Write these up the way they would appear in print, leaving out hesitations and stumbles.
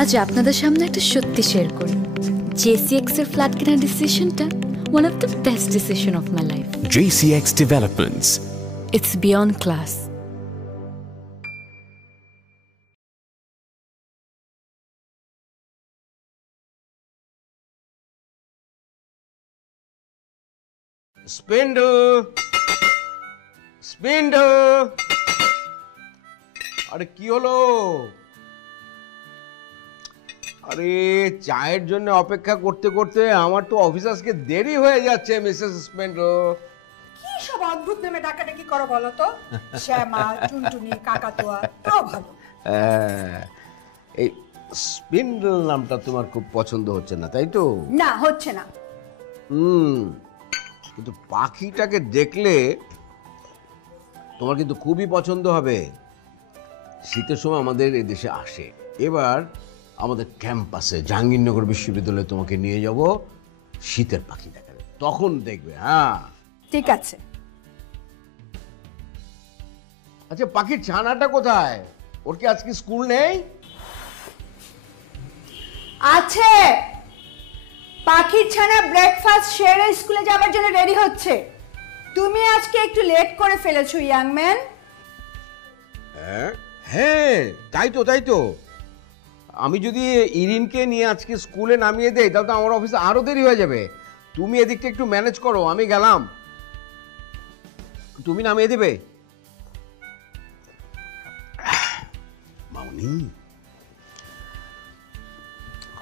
আজ আপনাদের সামনে একটা সত্যি শেয়ার করি। JCX এর ফ্ল্যাট কেনার ডিসিশনটা one of the best decision of my life. JCX Developments. It's beyond class. স্পেন্ডো স্পেন্ডো, আরে কি হলো? আরে চায়ের জন্য অপেক্ষা করতে করতে আমার তো অফিস আজকে দেরি হয়ে যাচ্ছে মিসেস স্পেন্ডো। কি সব অদ্ভুত নামে ডাকাডাকি করো বলো তো? শ্যামা, টুনটুনি, কাকাতুয়া, তাও ভালো। এই স্পেন্ডল নামটা তোমার খুব পছন্দ হচ্ছে না, তাই তো? না, হচ্ছে না। কিন্তু পাখিটাকে দেখলে তোমার কিন্তু খুবই পছন্দ হবে। শীতের সময় আমাদের এই দেশে আসে, এবার আমাদের ক্যাম্পাসে জাহাঙ্গীরনগর বিশ্ববিদ্যালয়ে তোমাকে নিয়ে যাব শীতের পাখি দেখাবে, তখন দেখবে। হ্যাঁ ঠিক আছে। আচ্ছা, পাখির ছানাটা কোথায়? ওর কি আজকে স্কুল নেই? আছে, পাখির ছানা ব্রেকফাস্ট সেরে স্কুলে যাওয়ার জন্য রেডি হচ্ছে। তুমি আজকে একটু লেট করে ফেলেছো ইয়াং ম্যান। হ্যাঁ, তাই তো তাই তো। আমি যদি ইরিনকে নিয়ে আজকে স্কুলে নামিয়ে দেই তাহলে তো আমার অফিসে আরো দেরি হয়ে যাবে। তুমি এদিকটা একটু ম্যানেজ করো, আমি গেলাম। তুমি নামিয়ে দেবে? মামনি,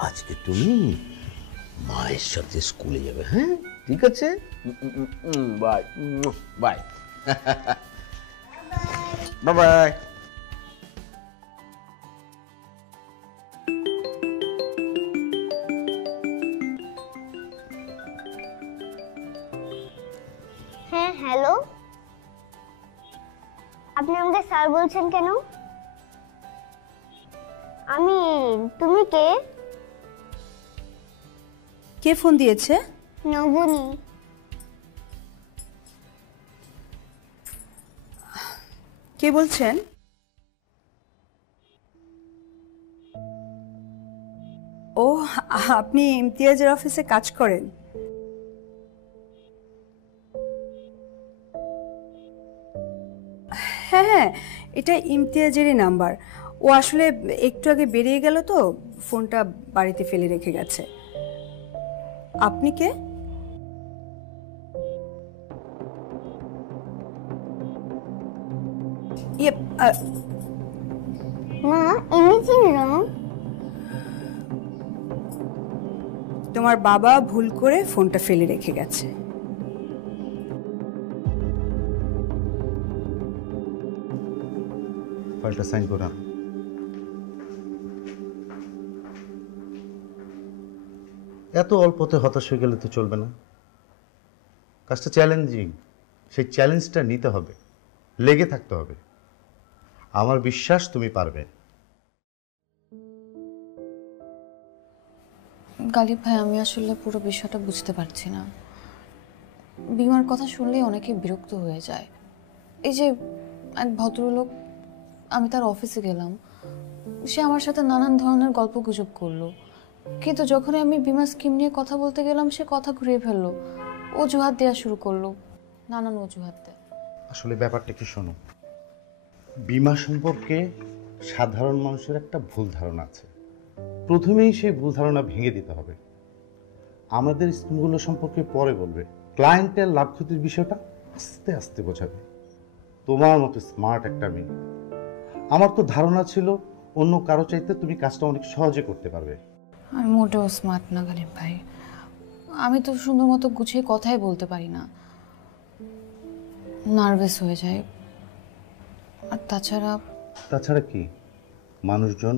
আজকে তুমি মায়ের সাথে স্কুলে যাবে। হ্যাঁ ঠিক আছে, বাই বাই বাই বাই। হ্যাঁ হ্যালো, আপনি আমাকে স্যার বলছেন কেন? আমি, তুমি কে? কে ফোন দিয়েছে? নবনী। কে বলছেন? ও, আপনি ইমতিয়াজের অফিসে কাজ করেন? হ্যাঁ হ্যাঁ, এটা ইমতিয়াজেরই নাম্বার। ও আসলে একটু আগে বেরিয়ে গেল তো ফোনটা বাড়িতে ফেলে রেখে গেছে। আপনি কে? মা, এমনি চিনল? তোমার বাবা ভুল করে ফোনটা ফেলে রেখে গেছে। ফাইলটা সাইন করা। এত অল্পতে হতাশ হয়ে গেলে তো চলবে না। কাজটা চ্যালেঞ্জিং, সেই চ্যালেঞ্জটা নিতে হবে, লেগে থাকতে হবে। আমার বিশ্বাস তুমি পারবে। গালিব ভাই, আমি আসলে পুরো বিষয়টা বুঝতে পারছি না। বিমার কথা শুনলেই অনেকে বিরক্ত হয়ে যায়। এই যে এক ভদ্রলোক, আমি তার অফিসে গেলাম, সে আমার সাথে নানান ধরনের গল্প গুজব করলো, কিন্তু যখনই আমি বিমা স্কিম নিয়ে কথা বলতে গেলাম সে কথা ঘুরিয়ে ফেললো, অজুহাত দেওয়া শুরু করলো, নানান অজুহাত দেয়। আসলে ব্যাপারটা কি শোনো, বিমা সম্পর্কে সাধারণ মানুষের একটা ভুল ধারণা আছে। প্রথমেই সেই ভুল ধারণা ভেঙে দিতে হবে। আমাদের স্কিমগুলো সম্পর্কে পরে বলবে, ক্লায়েন্টের লাভ ক্ষতির বিষয়টা আস্তে আস্তে বোঝাবে। তোমার মতো স্মার্ট একটা মেয়ে, আমার তো ধারণা ছিল অন্য কারো চাইতে তুমি কাজটা অনেক সহজে করতে পারবে। আমি মোটেও স্মার্ট না গালিব ভাই, আমি তো সুন্দর মতো গুছিয়ে কথাই বলতে পারি না, নার্ভাস হয়ে যায়। আর তাছাড়া কি, মানুষজন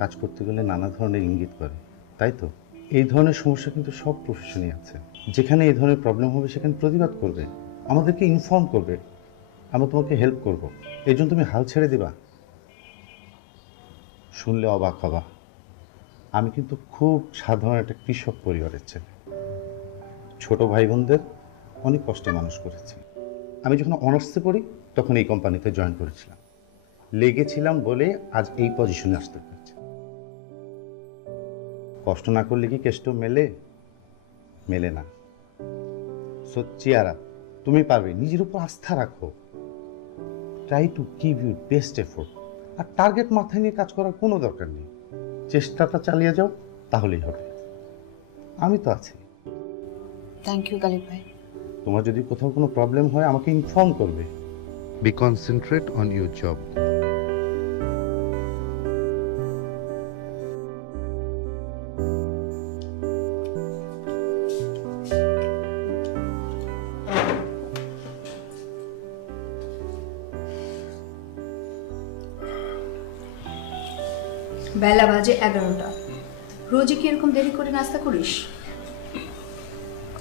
কাজ করতে গেলে নানা ধরনের ইঙ্গিত করে, তাই তো? এই ধরনের সমস্যা কিন্তু সব প্রফেশনই আছে। যেখানে এই ধরনের প্রবলেম হবে সেখানে প্রতিবাদ করবে, আমাদেরকে ইনফর্ম করবে, আমরা তোমাকে হেল্প করব। এই জন্য তুমি হাল ছেড়ে দিবা? শুনলে অবাক হবা, আমি কিন্তু খুব সাধারণ একটা কৃষক পরিবারের ছেলে। ছোট ভাই বোনদের অনেক কষ্টে মানুষ করেছি। আমি যখন অনার্সে পড়ি তখন এই কোম্পানিতে জয়েন করেছিলাম, লেগেছিলাম বলে আজ এই পজিশনে আসতে পেরেছি। কষ্ট না করলে কি কেষ্ট মেলে? মেলে না। সো চিয়ারা, তুমি পারবে, নিজের উপর আস্থা রাখো। Try to give your best effort. আর টার্গেট মাথায় নিয়ে কাজ করার কোনো দরকার নেই। চেষ্টাটা চালিয়ে যাও, তাহলেই হবে। আমি তো আছি। থ্যাংক ইউ গালিব ভাই। তোমার যদি কোথাও কোনো প্রবলেম হয় আমাকে ইনফর্ম করবে। Be concentrate on your job. বেলা বাজে 11টা। রোজই কি এরকম দেরি করে নাস্তা করিস?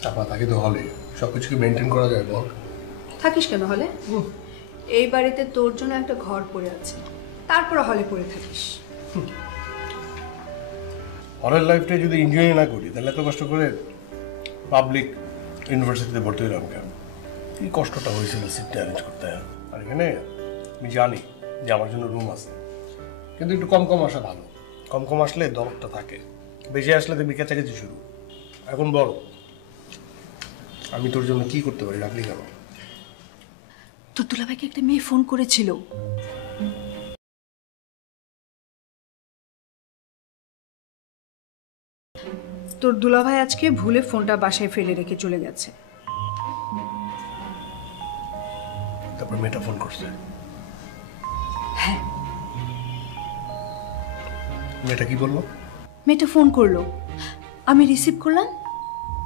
আপা তাকে তো হলে সব কিছু কি মেনটেন করা যায় বল? থাকিস কেন হলে? এই বাড়িতে তোর জন্য একটা ঘর পড়ে আছে, তারপরে হলে পড়ে থাকিস। হলের লাইফটা যদি এনজয় না করি তাহলে এত কষ্ট করে পাবলিক ইউনিভার্সিটিতে ভর্তি হলাম কেন? কি কষ্টটা হয়েছিল সিটটা অ্যারেঞ্জ করতে। আর এখানে আমি জানি যে আমার জন্য রুম আছে, কিন্তু একটু কম কম আসা ভালো। কম কম আসলে দরদটা থাকে, বেশি আসলে দেখবি কেচাকেচি শুরু। এখন বল, আমি তোর জন্য কি করতে পারি? রাখলি কেন? তোর দুলাভাইকে একটা মেয়ে ফোন করেছিল। তোর দুলাভাই আজকে ভুলে ফোনটা বাসায় ফেলে রেখে চলে গেছে। তারপর মেয়েটা ফোন করছে। হ্যাঁ, মেয়েটা কি বললো? মেয়েটা ফোন করলো, আমি রিসিভ করলাম,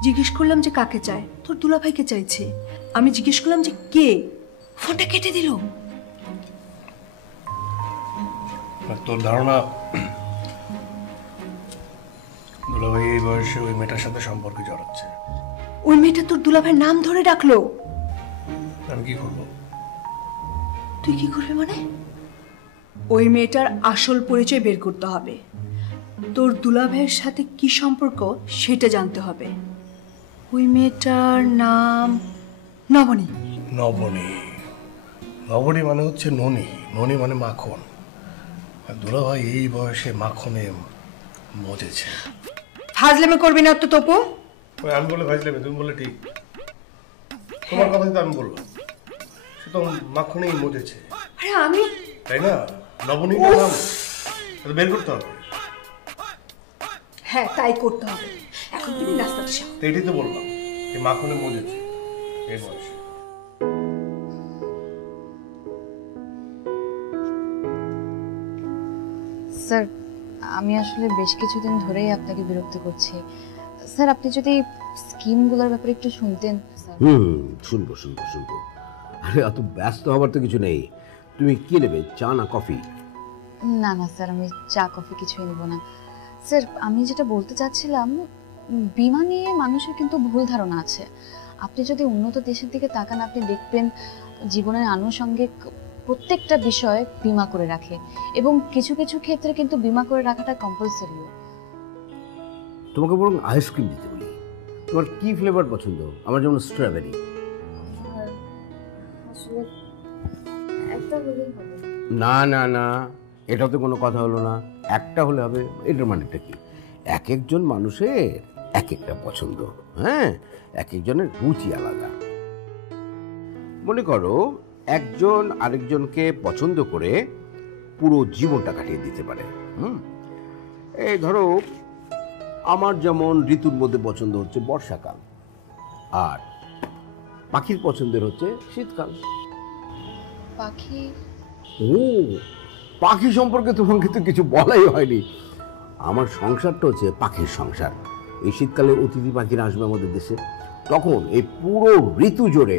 জিজ্ঞেস করলাম যে কাকে চায়। তোর দুলাভাইকে চাইছে। আমি জিজ্ঞেস করলাম যে কে, ফোনটা কেটে দিল। তোর ধারণা দুলাভাই এই বয়সে ওই মেয়েটার সাথে সম্পর্কে জড়াচ্ছে? ওই মেয়েটা তোর দুলাভাইয়ের নাম ধরে ডাকলো। আমি কি করবো? তুই কি করবি মানে? ওই মেয়েটার আসল পরিচয় বের করতে হবে। তোর দুলাভাইয়ের সাথে কি সম্পর্ক সেটা জানতে হবে। ওই মেয়েটার নাম নবনী। নবনী? নবনী মানে হচ্ছে ননি, ননি মানে মাখন। আর দুলাভাই এই বয়সে মাখনে মজেছে। ফাজলামি করবি না তো তপু। আমি বলে ভাজলাম, তুমি বলে ঠিক। তোমার কথাই তো আমি বললাম, সে তো মাখনেই মজেছে। আরে আমি, তাই না? নবনী নাম বের করতে হবে। হ্যাঁ তাই করতে হবে। এখন তুমি নাস্তাটা খাও। এটাই তো বললাম, এই মাখনে মজেছে এই বয়সে। স্যার, আমি আসলে বেশ কিছুদিন ধরেই আপনাকে বিরক্ত করছি। স্যার, আপনি যদি স্কিমগুলোর ব্যাপারে একটু শুনতেন। স্যার, শুনবো শুনবো শুনবো। আরে অত ব্যস্ত হবার তো কিছু নেই। তুমি কি নেবে, চা না কফি? না না স্যার, আমি চা কফি কিছুই নেব না। স্যার, আমি যেটা বলতে চাচ্ছিলাম, বীমা নিয়ে মানুষের কিন্তু ভুল ধারণা আছে। আপনি যদি উন্নত দেশের দিকে তাকান, আপনি দেখবেন জীবনের আনুষঙ্গিক প্রত্যেকটা বিষয় বীমা করে রাখে, এবং কিছু কিছু ক্ষেত্রে কিন্তু বীমা করে রাখাটা কম্পালসারিও। তোমাকে বরং আইসক্রিম দিতে বলি। তোমার কি ফ্লেভার পছন্দ? আমার যেমন স্ট্রবেরি। আসলে একটা হলেই হবে। না না না, এটা তো কোনো কথা হলো না। একটা হলে হবে, এটার মানেটা কি? এক একজন মানুষের এক একটা পছন্দ। হ্যাঁ, এক একজনের রুচি আলাদা। মনে করো একজন আরেকজনকে পছন্দ করে পুরো জীবনটা কাটিয়ে দিতে পারে। এই ধরো আমার যেমন ঋতুর মধ্যে পছন্দ হচ্ছে বর্ষাকাল, আর পাখির পছন্দের হচ্ছে শীতকাল। পাখি? ও, পাখি সম্পর্কে তোমাকে তো কিছু বলাই হয়নি। আমার সংসারটা হচ্ছে পাখির সংসার। এই শীতকালে অতিথি পাখিরা আসবে আমাদের দেশে, তখন এই পুরো ঋতু জুড়ে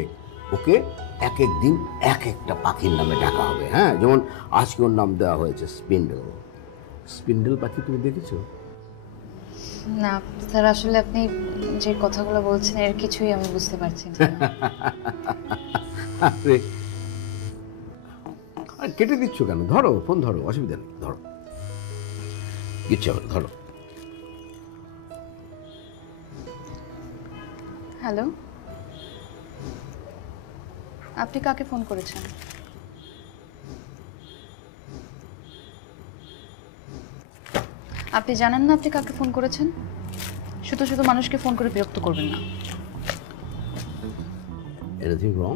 ওকে এক এক দিন এক একটা পাখির নামে ডাকা হবে। হ্যাঁ, যেমন আজকে ওর নাম দেওয়া হয়েছে স্পিন্ডেল। স্পিন্ডেল পাখি তুমি দেখেছো? না স্যার, আসলে আপনি যে কথাগুলো বলছেন এর কিছুই আমি বুঝতে পারছি না। আরে আর কেটে দিচ্ছ কেন? ধরো, ফোন ধরো, অসুবিধা নেই, ধরো, কিচ্ছু হবে না, ধরো। হ্যালো, আপনি কাকে ফোন করেছেন? আপনি জানেন না আপনি কাকে ফোন করেছেন? শুধু শুধু মানুষকে ফোন করে বিরক্ত করবেন না। Anything wrong?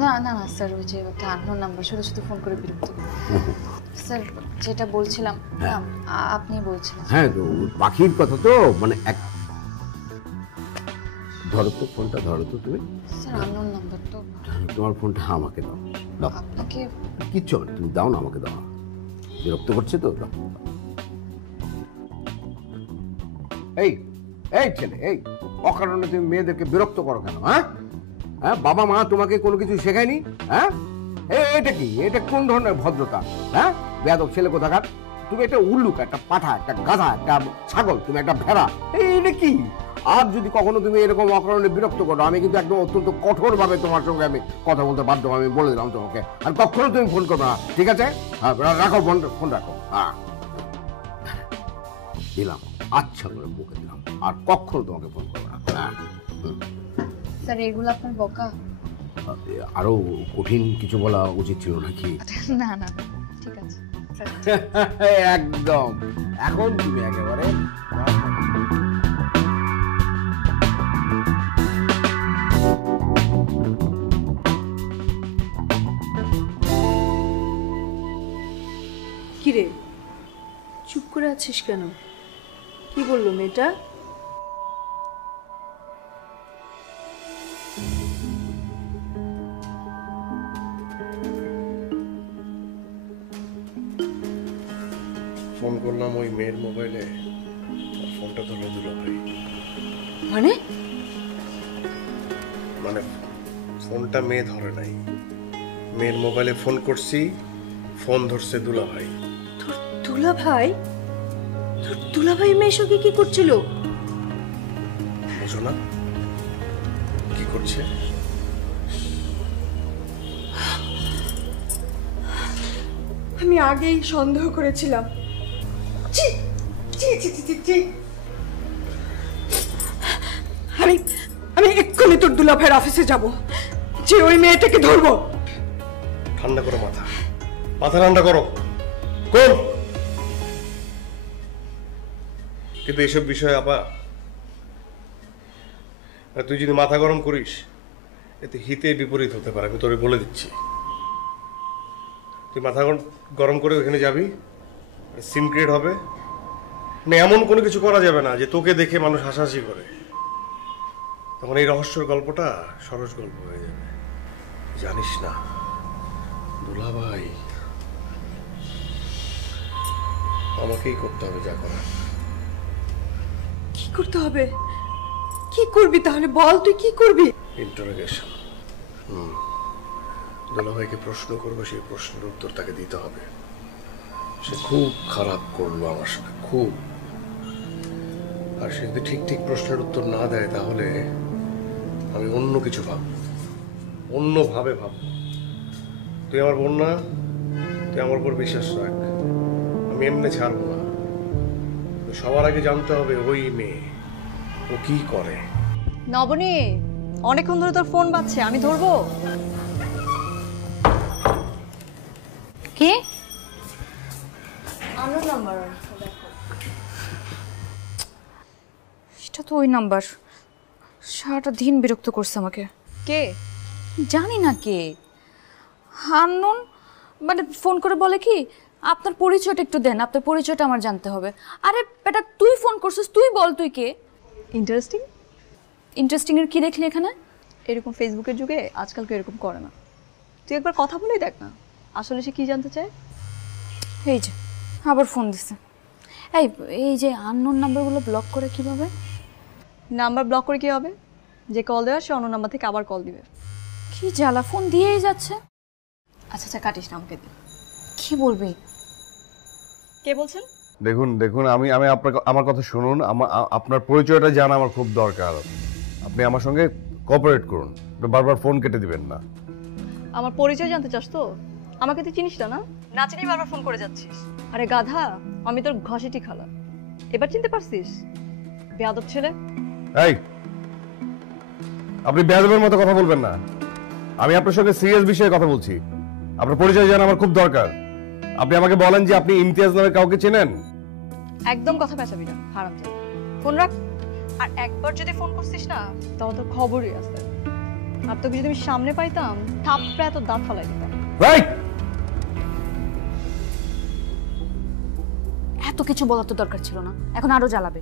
না না না স্যার, ওই যে একটা আননোন নাম্বার শুধু শুধু ফোন করে বিরক্ত করবেন। স্যার যেটা বলছিলাম, আপনি বলছিলেন। হ্যাঁ, তো পাখির কথা তো, মানে এক ধরো তো ফোনটা, ধরো তো তুমি। স্যার আননোন নাম্বার তো। তোমার ফোনটা আমাকে দাও। দাও, আপনাকে কিচ্ছু হবে না, তুমি দাও না, আমাকে দাও। বিরক্ত করছে তো, দাও। এই এই ছেলে, এই অকারণে তুমি মেয়েদেরকে বিরক্ত করো কেন? হ্যাঁ হ্যাঁ, বাবা মা তোমাকে কোনো কিছু শেখায়নি? হ্যাঁ, এটা কি, এটা কোন ধরনের ভদ্রতা? হ্যাঁ, বেয়াদব ছেলে কোথাকার। তুমি একটা উল্লুক, একটা পাঠা, একটা গাধা, একটা ছাগল, তুমি একটা ভেড়া। এটা কি? আর যদি কখনো তুমি এরকম অকারণে বিরক্ত করো, আমি কিন্তু একদম অত্যন্ত কঠোরভাবে তোমার সঙ্গে আমি কথা বলতে বাধ্য, আমি বলে দিলাম তোমাকে। আর কখনো তুমি ফোন করবে না, ঠিক আছে? হ্যাঁ, রাখো ফোন রাখো। হ্যাঁ, দিলাম, আচ্ছা করে বুকে দিলাম, আর কখনো তোমাকে ফোন করবে না। হ্যাঁ, স্যার এগুলো আপনার বকা? আরো কঠিন কিছু বলা উচিত ছিল নাকি? না না ঠিক আছে। একদম, এখন তুমি একেবারে কিরে, চুপ করে আছিস কেন? কি বললো মেয়েটা? ফোন করলাম ওই মেয়ের মোবাইলে, ফোনটা ধরলো দুলাভাই। মানে মানে ফোনটা মেয়ে ধরে নাই, মেয়ের মোবাইলে ফোন করছি, ফোন ধরছে দুলাভাই। তোর দুলাভাই? তোর দুলাভাই মেয়ের সঙ্গে কি করছিল? বুঝো না কি করছে? আমি আগেই সন্দেহ করেছিলাম। ছি ছি ছি ছি ছি। আমি এক্ষুনি তোর দুলাভাইয়ের অফিসে যাব, যে ওই মেয়েটাকে ধরবো। ঠান্ডা করো মাথা, মাথা ঠান্ডা করো। কোন কিন্তু এইসব বিষয়ে আপা, তুই যদি মাথা গরম করিস, এতে হিতে বিপরীত হতে পারে, আমি তোরে বলে দিচ্ছি। তুই মাথা গরম করে ওখানে যাবি, সিন ক্রিয়েট হবে, মানে এমন কোনো কিছু করা যাবে না যে তোকে দেখে মানুষ হাসাহাসি করে। তখন এই রহস্যের গল্পটা সরস গল্প হয়ে যাবে। জানিস না দুলাভাই, আমাকেই করতে হবে যা করার। কি করতে হবে? কি করবি তাহলে? বল, তুই কি করবি? ইন্টারোগেশন। দুলাভাইকে প্রশ্ন করবো, সেই প্রশ্নের উত্তর তাকে দিতে হবে। সে খুব খারাপ করলো আমার সাথে, খুব। আর সে যদি ঠিক ঠিক প্রশ্নের উত্তর না দেয়, তাহলে আমি অন্য কিছু ভাববো, অন্যভাবে ভাববো। তুই আমার বোন না, তুই আমার উপর বিশ্বাস রাখ, আমি এমনি ছাড়বো না। সবার আগে জানতে হবে ওই মেয়ে ও কি করে। নবনী, অনেকক্ষণ ধরে তোর ফোন বাজছে, আমি ধরবো? কে? আমার নাম্বার। এটা তো ওই নাম্বার। সারাটা দিন বিরক্ত করছে আমাকে। কে? জানি না কে, আননোন। মানে ফোন করে বলে কি, আপনার পরিচয়টা একটু দেন, আপনার পরিচয়টা আমার জানতে হবে। আরে বেটা, তুই ফোন করছিস, তুই বল তুই কে। ইন্টারেস্টিং? ইন্টারেস্টিং এর কি দেখলি এখানে? এরকম ফেসবুকের যুগে আজকাল কেউ এরকম করে না। তুই একবার কথা বলেই দেখ না, আসলে সে কি জানতে চায়। এই যে আবার ফোন দিছে। এই যে আননোন নাম্বারগুলো ব্লক করে কিভাবে? নাম্বার ব্লক করে কি হবে? যে কল দেওয়ার সে অন্য নাম্বার থেকে আবার কল দিবে। কি জ্বালা, ফোন দিয়েই যাচ্ছে। আচ্ছা আচ্ছা, কাটিস না, আমাকে দে। কি বলবি? কে বলছেন? দেখুন দেখুন, আমি আমি আমার কথা শুনুন। আপনার পরিচয়টা জানা আমার খুব দরকার। আপনি আমার সঙ্গে কোঅপারেট করুন, বারবার ফোন কেটে দিবেন না। আমার পরিচয় জানতে চাস তো? আমাকে তুই চিনিস না? না চিনি বারবার ফোন করে যাচ্ছিস। আরে গাধা, আমি তোর ঘষেটি খালা। এবার চিনতে পারছিস? বেয়াদব ছেলে। এই, আপনি বেয়াদবের মতো কথা বলবেন না। আমি আপনার সঙ্গে সিরিয়াস বিষয়ে কথা বলছি। আপনার পরিচয় জানা আমার খুব দরকার। আপনি আমাকে বলেন যে আপনি ইমতিয়াজ নামে কাউকে চেনেন? একদম কথা পেঁচাবি না, হারাম যা। ফোন রাখ। আর একবার যদি ফোন করছিস না তাহলে তোর খবরই আছে। আর তোকে যদি আমি সামনে পাইতাম থাপড়ে তোর দাঁত ফালাই দিতাম। রাইট। এত কিছু বলার তো দরকার ছিল না, এখন আরো জ্বালাবে।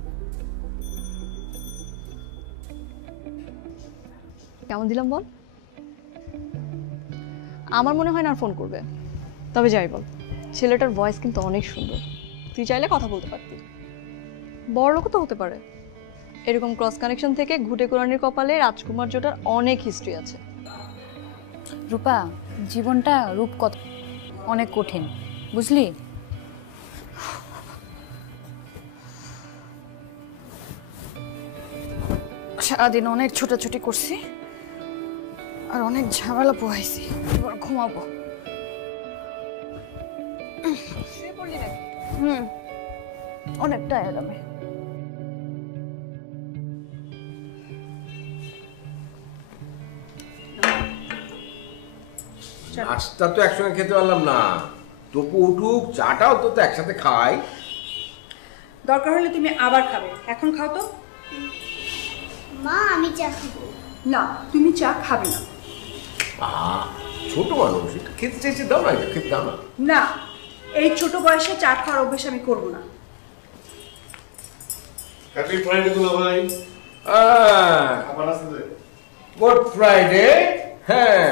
কেমন দিলাম বল? আমার মনে হয় না আর ফোন করবে। তবে যাই বল, ছেলেটার ভয়েস কিন্তু অনেক সুন্দর, তুই চাইলে কথা বলতে পারতি। বড় লোকও তো হতে পারে। এরকম ক্রস কানেকশন থেকে ঘুটে কোরআনের কপালে রাজকুমার জোটার অনেক হিস্ট্রি আছে। রূপা, জীবনটা রূপকথা অনেক কঠিন, বুঝলি? সারাদিন অনেক ছোটাছুটি করছি আর অনেক ঝামেলা পোহাইছি, এবার ঘুমাবো। অনেক টায়ার্ড আমি। নাস্তা তো একসঙ্গে খেতে পারলাম না, তপু উঠুক, চাটাও তো একসাথে খাই। দরকার হলে তুমি আবার খাবে, এখন খাও তো। মা আমি চা খাবো। না, তুমি চা খাবে না। ছোট মানুষ, একটু খেতে চাইছে, দাও না, একটু খেতে দাও না। না, এই ছোট বয়সে চা খাওয়ার অভ্যেস আমি করব না। হ্যাপি ফ্রাইডে দুলা ভাই। আবার আসছে। Good Friday. হ্যাঁ,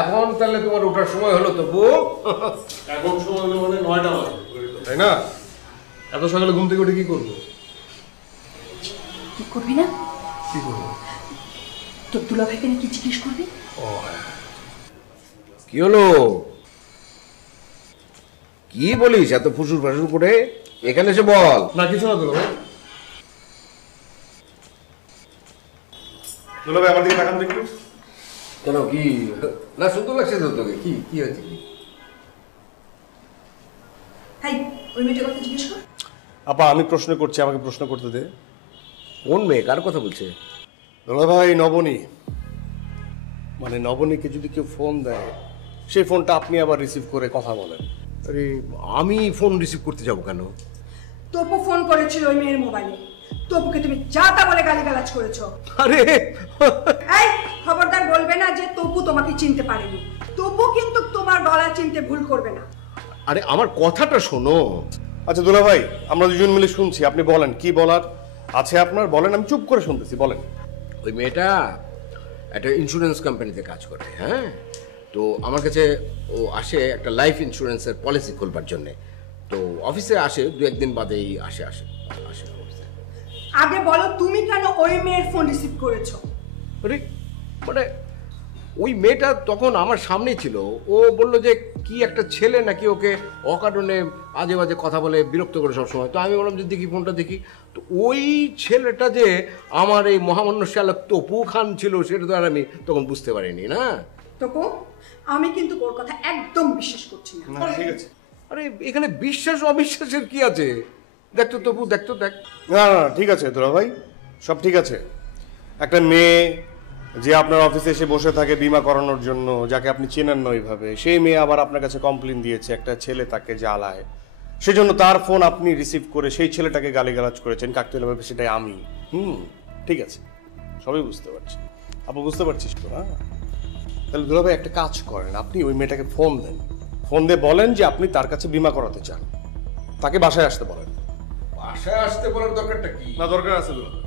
এখন তাহলে তোমার ওঠার সময় হলো তপু। এখন সময় হলো মানে 9টা বাজে, তাই না? এত সকালে ঘুম থেকে উঠে কি করবো? কি করবি না? কি করবো? তোর দুলা ভাইকে কি জিজ্ঞেস করবি? কি হলো? কি বলিস এত ফুসুর ফাসুর করে? এখানে এসে বল। না কিছু না দুলা ভাই। দুলা ভাই আমার দিকে তাকান তো একটু। কেন, কি না সুন্দর লাগছে তো তোকে? কি কি হয়েছে? কি হাই, ওই মেয়েটার কথা জিজ্ঞেস কর। আপা আমি প্রশ্ন করছি, আমাকে প্রশ্ন করতে দে। কোন মেয়ে, কার কথা বলছে? দুলা ভাই নবনী, মানে নবনীকে যদি কেউ ফোন দেয় সেই ফোনটা আপনি আবার রিসিভ করে কথা বলেন। আরে আমি ফোন রিসিভ করতে যাবো কেন? তপু ফোন করেছিল ওই মেয়ের মোবাইলে, তপুকে তুমি যা তা বলে গালিগালাজ করেছো। আরে এই খবরদার বলবে না যে তপু তোমাকে চিনতে পারেনি। তপু কিন্তু তোমার গলা চিনতে ভুল করবে না। আরে আমার কথাটা শোনো। আচ্ছা দুলা ভাই, আমরা দুজন মিলে শুনছি, আপনি বলেন কি বলার আছে আপনার, বলেন, আমি চুপ করে শুনতেছি, বলেন। ওই মেয়েটা একটা ইন্স্যুরেন্স কোম্পানিতে কাজ করে। হ্যাঁ, তো আমার কাছে ও আসে একটা লাইফ ইন্স্যুরেন্সের পলিসি খুলবার জন্যে। তো অফিসে আসে, 2-1 দিন বাদেই আসে অফিসে। আগে বলো তুমি কেন ওই মেয়ের ফোন রিসিভ করেছো? আরে মানে ওই মেয়েটা তখন আমার সামনেই ছিল। ও বলল যে কি একটা ছেলে নাকি ওকে অকারণে আজে বাজে কথা বলে বিরক্ত করে সবসময়। তো আমি বললাম যে দেখি ফোনটা দেখি। তো ওই ছেলেটা যে আমার এই মহামান্য শালক তপু খান ছিল সেটা তো আর আমি তখন বুঝতে পারিনি। না তপু, আমি কিন্তু ওর কথা একদম বিশ্বাস করছি না। ঠিক আছে। আরে এখানে বিশ্বাস অবিশ্বাসের কি আছে? দেখতো তপু, দেখতো, দেখ। না না ঠিক আছে দুলা ভাই, সব ঠিক আছে। একটা মেয়ে যে আপনার অফিসে এসে বসে থাকে বিমা করানোর জন্য, যাকে আপনি চেনেন না ওইভাবে, সেই মেয়ে আবার আপনার কাছে কমপ্লেন দিয়েছে একটা ছেলে তাকে জ্বালায়, সেজন্য তার ফোন আপনি রিসিভ করে সেই ছেলেটাকে গালিগালাজ করেছেন কাকতালীয়ভাবে, সেটাই আমি। ঠিক আছে, সবই বুঝতে পারছি। আপনি বুঝতে পারছিস তো? না তাহলে দুলা ভাই একটা কাজ করেন, আপনি ওই মেয়েটাকে ফোন দেন, ফোন দিয়ে বলেন যে আপনি তার কাছে বিমা করাতে চান, তাকে বাসায় আসতে বলেন। বাসায় আসতে বলার দরকারটা কি? না দরকার আছে দুলা ভাই,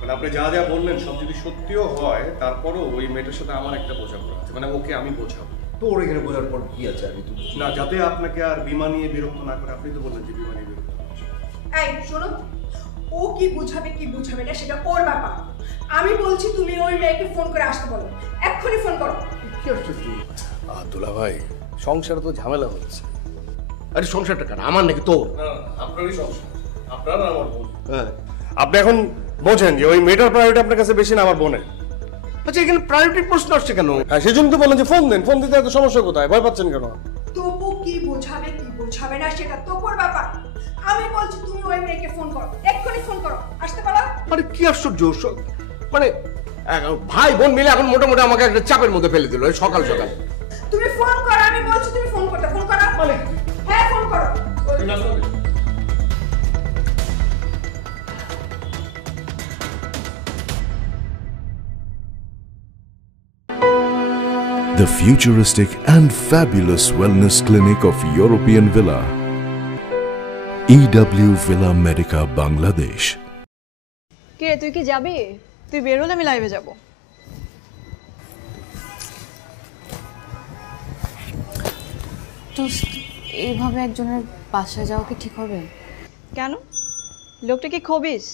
মানে আপনি যা যা বললেন সব যদি সত্যিও হয়, তারপরও ওই মেয়েটার সাথে আমার একটা বোঝাপড়া আছে, মানে ওকে আমি বোঝাবো। তোর এখানে বোঝার পর কি আছে? আমি তো না, যাতে আপনাকে আর বিমা নিয়ে বিরক্ত না করে। আপনি তো বললেন যে বিমা নিয়ে বিরক্ত না। এই শোনো, ও কি বুঝাবে কি বুঝাবে না সেটা ওর ব্যাপার। আমি বলছি তুমি ওই মেয়েকে ফোন করে আসতে বলো, এক্ষুনি ফোন করো। কি আসছে তুই? দুলা ভাই, সংসারে তো ঝামেলা হচ্ছে। আরে সংসারটা কার, আমার নাকি তোর? না আপনারই সংসার, আপনার আমার বোন। হ্যাঁ, আপনি এখন বোঝেন যে ওই মেয়েটার প্রায়োরিটি আপনার কাছে বেশি না আমার বোনের। আচ্ছা এখানে প্রায়োরিটির প্রশ্ন আসছে কেন? হ্যাঁ সেজন্য তো বললেন যে ফোন দেন, ফোন দিতে এত সমস্যা কোথায়? ভয় পাচ্ছেন কেন? তবু কি বোঝাবে কি বোঝাবে না সেটা তোর ব্যাপার। আমি বলছি তুমি ওই মেয়েকে ফোন করো, এক্ষুনি ফোন করো, আসতে পারো? আরে কি আশ্চর্য, মানে ভাই বোন মিলে এখন মোটামুটি আমাকে একটা চাপের মধ্যে ফেলে দিল সকাল সকাল। তুমি ফোন করো, আমি বলছি তুমি ফোন করতে। ফোন করো। হ্যাঁ ফোন করো। The futuristic and fabulous wellness clinic of European Villa. EW Villa Medica, Bangladesh. কে তুই কি যাবি? তুই বের হলে আমি লাইভে যাব। তো এইভাবে একজনের বাসায় যাওয়া কি ঠিক হবে? কেন? লোকটা কি খবিস?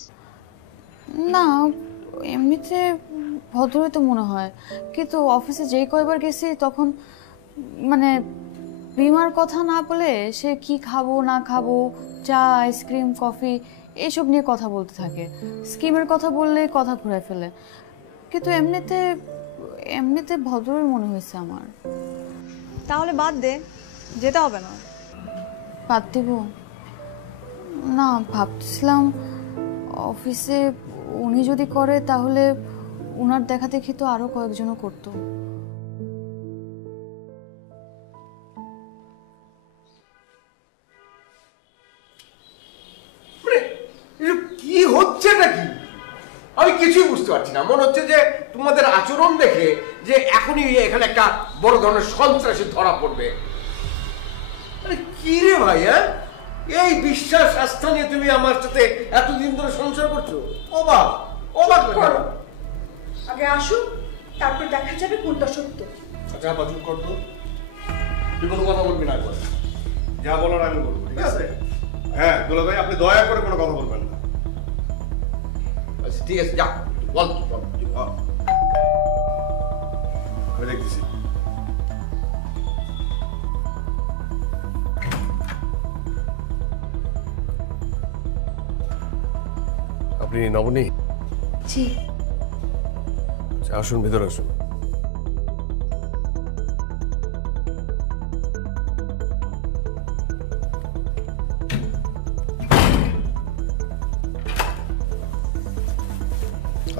না, এমনিতে ভদ্রই তো মনে হয়, কিন্তু অফিসে যেই কয়বার গেছি তখন মানে বিমার কথা না বলে সে কি খাবো না খাবো, চা, আইসক্রিম, কফি এসব নিয়ে কথা বলতে থাকে। স্কিমের কথা বললে কথা ঘুরায় ফেলে, কিন্তু এমনিতে ভদ্রই মনে হয়েছে আমার। তাহলে বাদ দে, যেতে হবে না। বাদ দেব না, ভাবছিলাম অফিসে উনি যদি করে তাহলে উনার দেখা দেখি তো আরো কয়েকজনও করতো। কি হচ্ছে নাকি আমি কিছুই বুঝতে পারছি না। মনে হচ্ছে যে তোমাদের আচরণ দেখে যে এখনই এখানে একটা বড় ধরনের সন্ত্রাসী ধরা পড়বে। আরে কি রে ভাই, এই বিশ্বাস আস্থা নিয়ে তুমি আমার সাথে এতদিন ধরে সংসার করছো? অবাক অবাক করো। আগে আসুক, তারপর দেখা যাবে কোনটা সত্য। আচ্ছা বাজুক কর তো, তুই কোনো কথা বলবি না, একবার যা বলার আমি বলবো, ঠিক আছে? হ্যাঁ দুলা ভাই, আপনি দয়া করে কোনো কথা বলবেন না। আচ্ছা ঠিক আছে, যা বল। আমি দেখতেছি। আপনি নবনী? জি। আসুন, ভিতরে আসুন।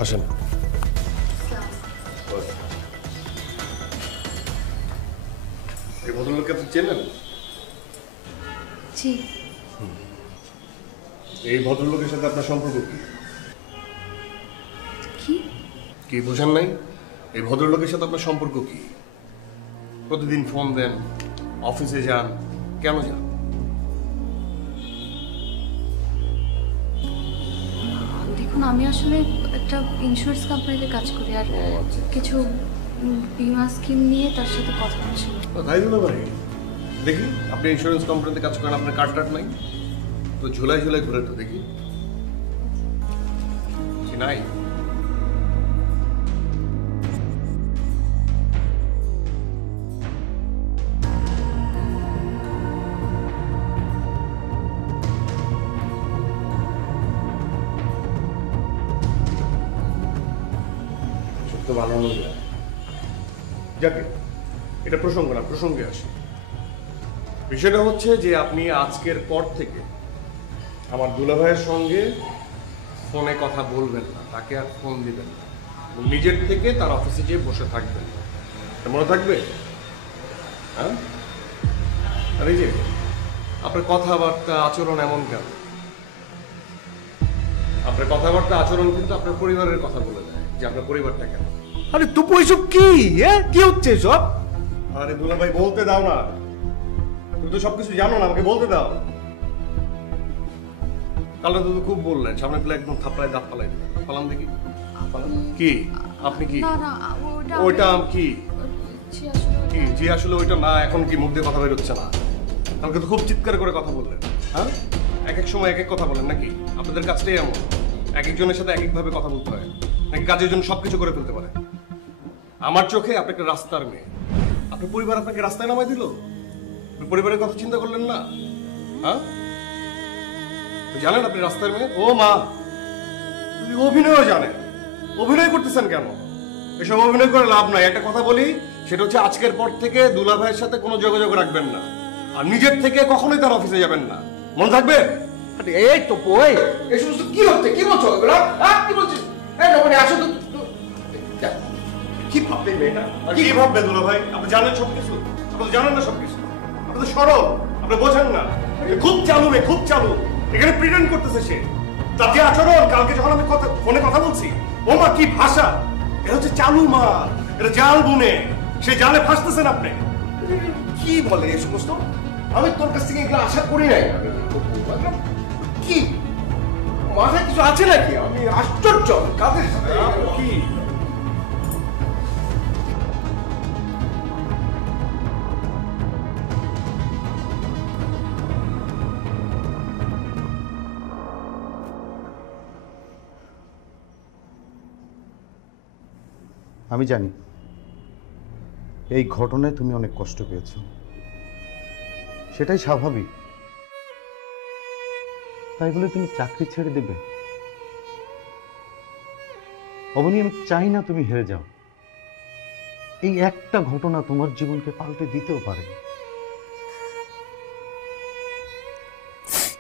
আসেন। এই ভদ্রলোককে আপনি চেনেন? জি। এই ভদ্রলোকের সাথে আপনার সম্পর্ক কি? কি বোঝেন নাই? এই ভদ্রলোকের সাথে আপনার সম্পর্ক কি? প্রতিদিন ফোন দেন, অফিসে যান, কেন যান? দেখুন, আমি আসলে একটা ইন্স্যুরেন্স কোম্পানিতে কাজ করি, আর কিছু বীমা স্কিম নিয়ে তার সাথে কথা বলছি। তাই না ভাই, দেখি আপনি ইন্স্যুরেন্স কোম্পানিতে কাজ করেন, আপনার কার্ড টার্ড নাই তো? ঝুলাই ঝুলাই ঘুরে তো দেখি কি নাই? তো ভালো নয়। যাকে এটা প্রসঙ্গ না, প্রসঙ্গে আসি। বিষয়টা হচ্ছে যে আপনি আজকের পর থেকে আমার দুলাভাইয়ের সঙ্গে ফোনে কথা বলবেন না, তাকে আর ফোন দিবেন না, নিজের থেকে তার অফিসে গিয়ে বসে থাকবেন। মনে থাকবে? হ্যাঁ। আর এই যে আপনার কথাবার্তা আচরণ এমন কেন? আপনার কথাবার্তা আচরণ কিন্তু আপনার পরিবারের কথা বলে দেয় যে আপনার পরিবারটা কেন। আরে তো এসব কি? কি হচ্ছে সব? আরে দুলা ভাই বলতে দাও না, তুমি তো সবকিছু জানো না, আমাকে বলতে দাও। কালকে তো খুব বললেন, সামনে পেলে একদম থাপড়ায় দাঁত পালাই দিলেন। পালাম দেখি কি আপনি কি ওইটা কি কি জি আসলে ওইটা না, এখন কি মুখ দিয়ে কথা বেরোচ্ছে না? কালকে তো খুব চিৎকার করে কথা বললেন। হ্যাঁ, এক এক সময় এক এক কথা বলেন নাকি? আপনাদের কাজটাই এমন, এক একজনের সাথে এক একভাবে কথা বলতে হয় নাকি? কাজের জন্য সবকিছু করে ফেলতে পারে। আমার চোখে আপনি একটা রাস্তার মেয়ে, আপনার পরিবার আপনাকে রাস্তায় নামাই দিল, পরিবারের কথা চিন্তা করলেন না? হ্যাঁ, জানেন আপনি রাস্তার মেয়ে? ও মা, তুমি অভিনয়ও জানেন, অভিনয় করতেছেন কেন? এসব অভিনয় করে লাভ নাই। একটা কথা বলি, সেটা হচ্ছে আজকের পর থেকে দুলা ভাইয়ের সাথে কোনো যোগাযোগ রাখবেন না, আর নিজের থেকে কখনোই তার অফিসে যাবেন না, মনে থাকবে? এই তো বই, এই সমস্ত কি হচ্ছে? কি বলছো এগুলো? কি বলছিস? এই নবনী আসো তো। কি ভাববে মেয়েটা? কি ভাববে দুলা ভাই? আপনি জানেন সবকিছু? আপনি জানেন না সবকিছু? আপনি তো সরল, আপনি বোঝেন না। খুব চালু মেয়ে, খুব চালু। এখানে প্রিটেন্ড করতেছে সে। তার যে আচরণ, কালকে যখন আমি ফোনে কথা বলছি, ও মা কি ভাষা! এটা হচ্ছে চালু মা, এটা জাল বুনে। সেই জালে ফাঁসতেছেন আপনি। কি বলে এই সমস্ত? আমি তোর কাছ থেকে এগুলো আশা করি নাই। কি মাথায় কিছু আছে নাকি? আমি আশ্চর্য কাদের সাথে কি আমি জানি এই ঘটনায় তুমি অনেক কষ্ট পেয়েছো, সেটাই স্বাভাবিক। তাই বলে তুমি চাকরি ছেড়ে দেবে? অবনী, আমি চাই না তুমি হেরে যাও। এই একটা ঘটনা তোমার জীবনকে পাল্টে দিতেও পারে।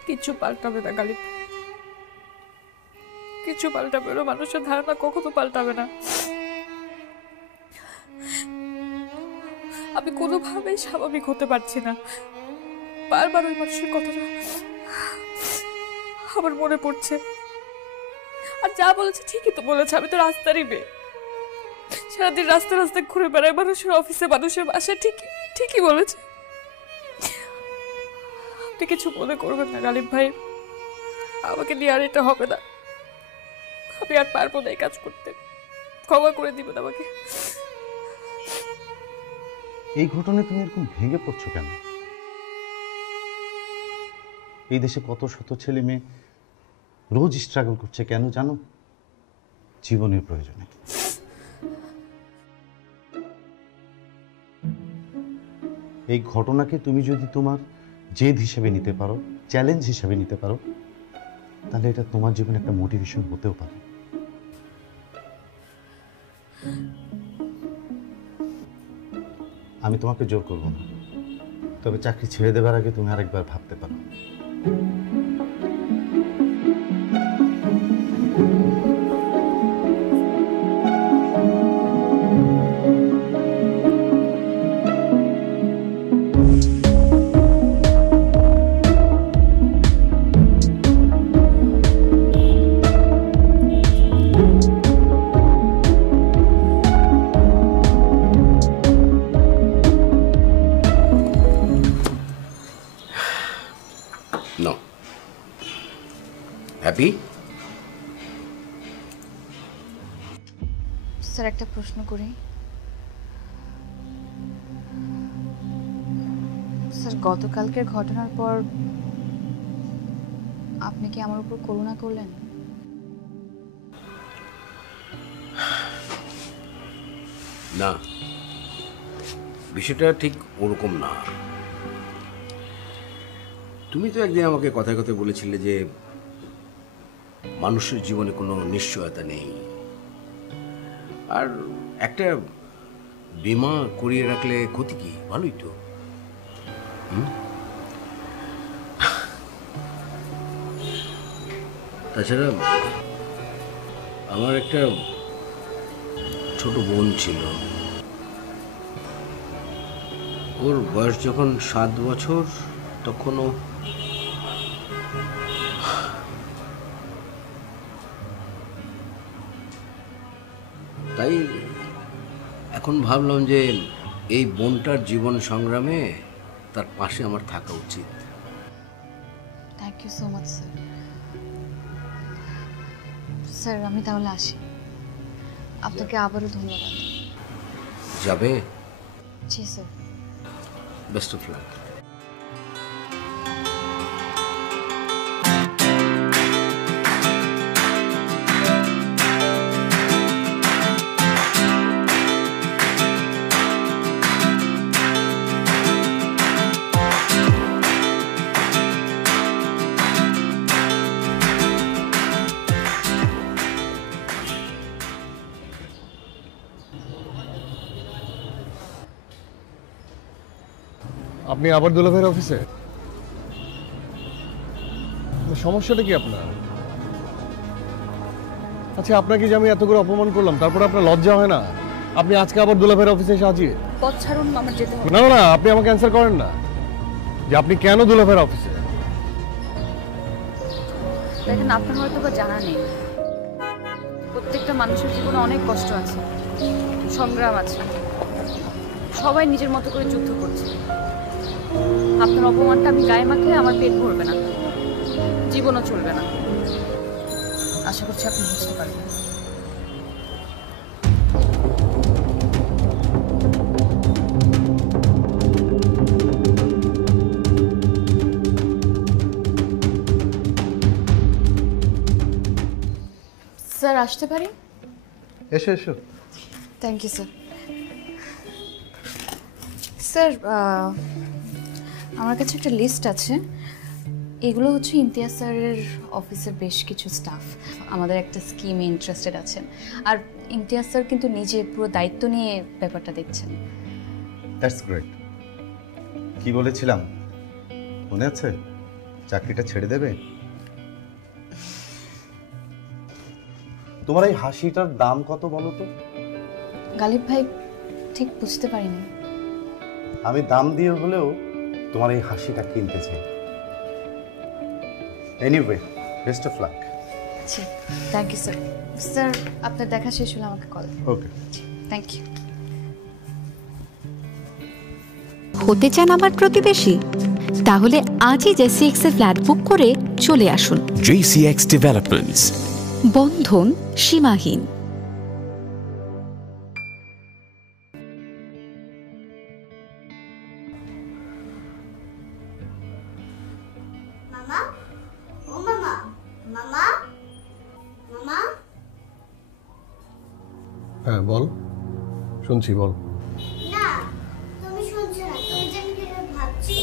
কিছু পাল্টাবে না গালিব, কিছু পাল্টাবে না। মানুষের ধারণা কখনো পাল্টাবে না। আমি কোনোভাবেই স্বাভাবিক হতে পারছি না। বারবার ওই মানুষের কথাটা আমার মনে পড়ছে। আর যা বলেছে ঠিকই তো বলেছে। আমি তো রাস্তারই মেয়ে, সারাদিন রাস্তায় রাস্তায় ঘুরে বেড়াই, মানুষের অফিসে, মানুষের বাসায়। ঠিকই বলেছে। আপনি কিছু মনে করবেন না গালিব ভাই, আমাকে নিয়ে আর এটা হবে না। আমি আর পারবো না এই কাজ করতে। ক্ষমা করে দিবেন আমাকে। এই ঘটনায় তুমি এরকম ভেঙে পড়ছো কেন? এই দেশে কত শত ছেলে মেয়ে রোজ স্ট্রাগল করছে, কেন জানো? জীবনের প্রয়োজনে। এই ঘটনাকে তুমি যদি তোমার জেদ হিসেবে নিতে পারো, চ্যালেঞ্জ হিসেবে নিতে পারো, তাহলে এটা তোমার জীবনে একটা মোটিভেশন হতেও পারে। আমি তোমাকে জোর করবো না, তবে চাকরি ছেড়ে দেবার আগে তুমি আরেকবার ভাবতে পারো। হ্যাপি? স্যার, একটা প্রশ্ন করি। স্যার, গতকালকের ঘটনার পর আপনি কি আমার উপর করুণা করলেন? না, বিষয়টা ঠিক ওরকম না। তুমি তো একদিন আমাকে কথায় কথায় বলেছিলে যে মানুষের জীবনে কোনো নিশ্চয়তা নেই, আর একটা বীমা করিয়ে রাখলে ক্ষতি কি? ভালোই তো। তাছাড়া আমার একটা ছোট বোন ছিল, ওর বয়স যখন 7 বছর তখনও তাই এখন ভাবলাম যে এই বোনটার জীবন সংগ্রামে তার পাশে আমার থাকা উচিত। Thank you so much sir. Sir, আমি তাহলে আসি। আপনাকে আবারও ধন্যবাদ। যাবে? জি স্যার। Best of luck. আপনি আবার দুলাভাইয়ের অফিসে? সমস্যাটা কি আপনার? আচ্ছা, আপনাকে যে আমি এত করে অপমান করলাম, তারপরে আপনার লজ্জা হয় না? আপনি আজকে আবার দুলাভাইয়ের অফিসে এসে হাজির? পথ ছাড়ুন, আমার যেতে হবে। না না, আপনি আমাকে অ্যান্সার করেন না যে আপনি কেন দুলাভাইয়ের অফিসে। দেখেন, আপনার হয়তো বা জানা নেই, প্রত্যেকটা মানুষের জীবনে অনেক কষ্ট আছে, সংগ্রাম আছে। সবাই নিজের মতো করে যুদ্ধ করছে। আপনার অপমানটা আমি গায়ে মাখলে আমার পেট ভরবে না, জীবনও চলবে না। আশা করছি আপনি বুঝতে পারবেন। স্যার আসতে পারি? এসো এসো। Thank you sir. স্যার আমার কাছে একটা লিস্ট আছে। এগুলো হচ্ছে ইমতিয়াজ স্যারের অফিসের বেশ কিছু স্টাফ আমাদের একটা স্কিমে ইন্টারেস্টেড আছেন। আর ইমতিয়াজ স্যার কিন্তু নিজে পুরো দায়িত্ব নিয়ে ব্যাপারটা দেখছেন। That's great. কি বলেছিলাম মনে আছে? চাকরিটা ছেড়ে দেবে। তোমার এই হাসিটার দাম কত বলো তো? গালিব ভাই ঠিক বুঝতে পারিনি। আমি দাম দিয়ে হলেও তোমার এই হাসিটা কিনতে চাই। Anyway, best of luck. জি, থ্যাংক ইউ স্যার। স্যার আপনার দেখা শেষ হলে আমাকে কল। Okay, thank you. হতে চান আমার প্রতিবেশী? তাহলে আজই JCX এর ফ্ল্যাট বুক করে চলে আসুন। JCX Developments. বন্ধন সীমাহীন। মামা, ও মামা, মামা, মামা। হ্যাঁ বল, শুনছি বল। না, তুমি শুনছো না, তুমি জানি কি ভাবছি।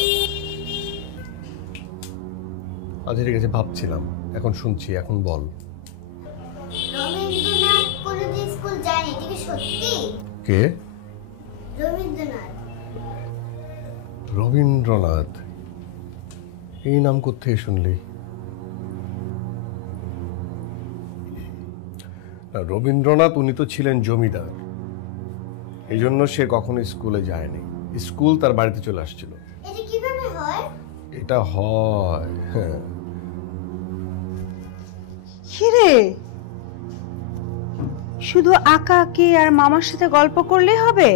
আচ্ছা ঠিক আছে, ভাবছিলাম, এখন শুনছি, এখন বল। রবীন্দ্রনাথ কোনোদিন স্কুল যায়নি, এটা কি সত্যি? কে? রবীন্দ্রনাথ। রবীন্দ্রনাথ, এই নাম কোত্থেকে শুনলি? না, রবীন্দ্রনাথ উনি তো ছিলেন জমিদার, এই জন্য সে কখনো স্কুলে যায়নি। স্কুল তার বাড়িতে চলে আসছিল। এটা কিভাবে হয়? এটা হয়, হ্যাঁ। কিরে, শুধু আঁকা আঁকি আর মামার সাথে গল্প করলেই হবে?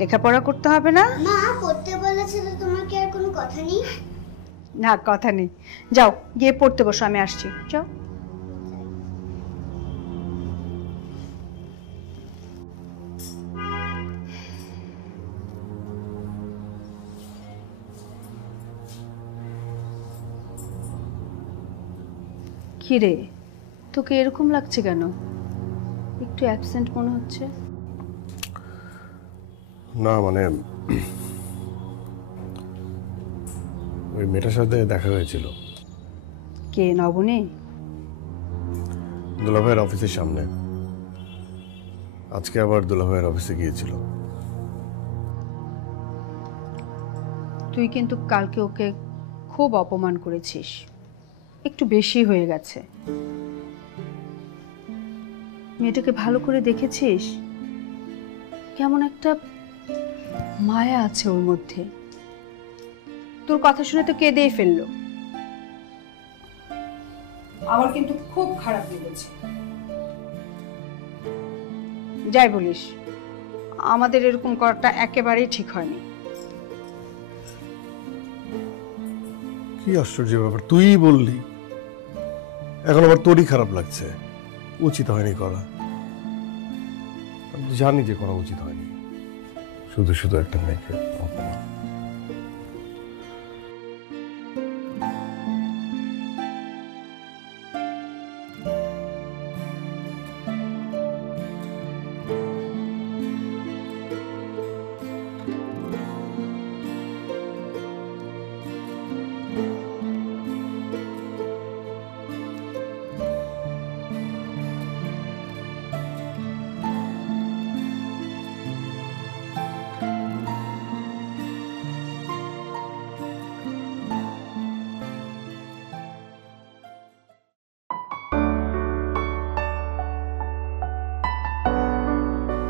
লেখাপড়া করতে হবে না? মা পড়তে বলেছে তো, তোমার কি আর কোনো কথা নেই? না, কথা নেই। যাও গিয়ে পড়তে বসো, আমি আসছি। যাও। কিরে, তোকে এরকম লাগছে কেন? একটু অ্যাবসেন্ট মনে হচ্ছে। না মানে ওই মেয়েটার সাথে দেখা হয়েছিল। কে, নবনী? দুলাভাইয়ের অফিসের সামনে। আজকে আবার দুলাভাইয়ের অফিসে গিয়েছিল। তুই কিন্তু কালকে ওকে খুব অপমান করেছিস, একটু বেশি হয়ে গেছে। মেয়েটাকে ভালো করে দেখেছিস? কেমন একটা মায়া আছে ওর মধ্যে। তোর কথা শুনে তো কেঁদেই ফেললো। আমার কিন্তু খুব খারাপ লেগেছে। যাই বলিস, আমাদের এরকম করাটা একেবারেই ঠিক হয়নি। কি আশ্চর্য ব্যাপার, তুই বললি, এখন আবার তোরই খারাপ লাগছে। উচিত হয়নি করা। আমি জানি যে করা উচিত হয়নি, শুধু শুধু একটা মেয়েকে অপমান।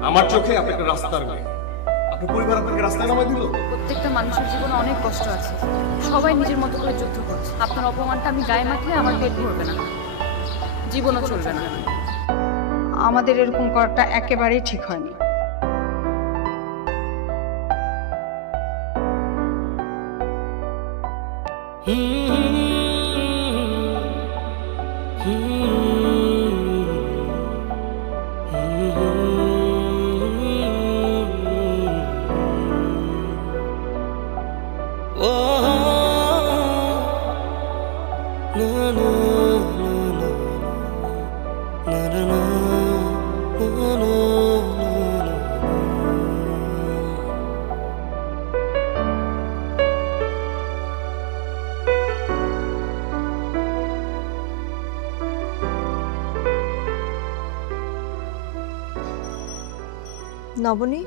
আমার চোখে আপনি একটা রাস্তার মেয়ে, আপনার পরিবার আপনাকে রাস্তায় নামায় দিল। প্রত্যেকটা মানুষের জীবনে অনেক কষ্ট আছে, সবাই নিজের মতো করে যুদ্ধ করছে। আপনার অপমানটা আমি গায়ে মাখলে আমার পেট ভরবে না, জীবনও চলবে না। আমাদের এরকম করাটা একেবারেই ঠিক হয়নি। নবনী,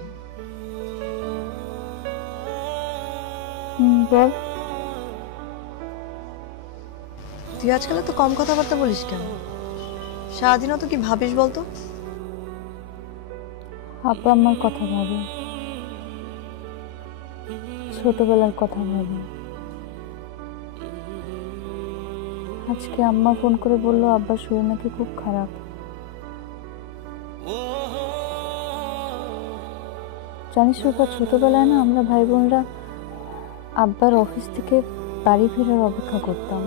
বল। তুই আজকাল তো কম কথাবার্তা বলিস কেন? সারাদিন তো কি ভাবিস বলতো? আব্বা আমার কথা ভাবে, ছোটবেলার কথা ভাবে। আজকে আম্মা ফোন করে বললো আব্বার শরীর নাকি খুব খারাপ। জানিস রূপা, ছোটবেলায় না আমরা ভাই বোনরা আব্বার অফিস থেকে বাড়ি ফেরার অপেক্ষা করতাম।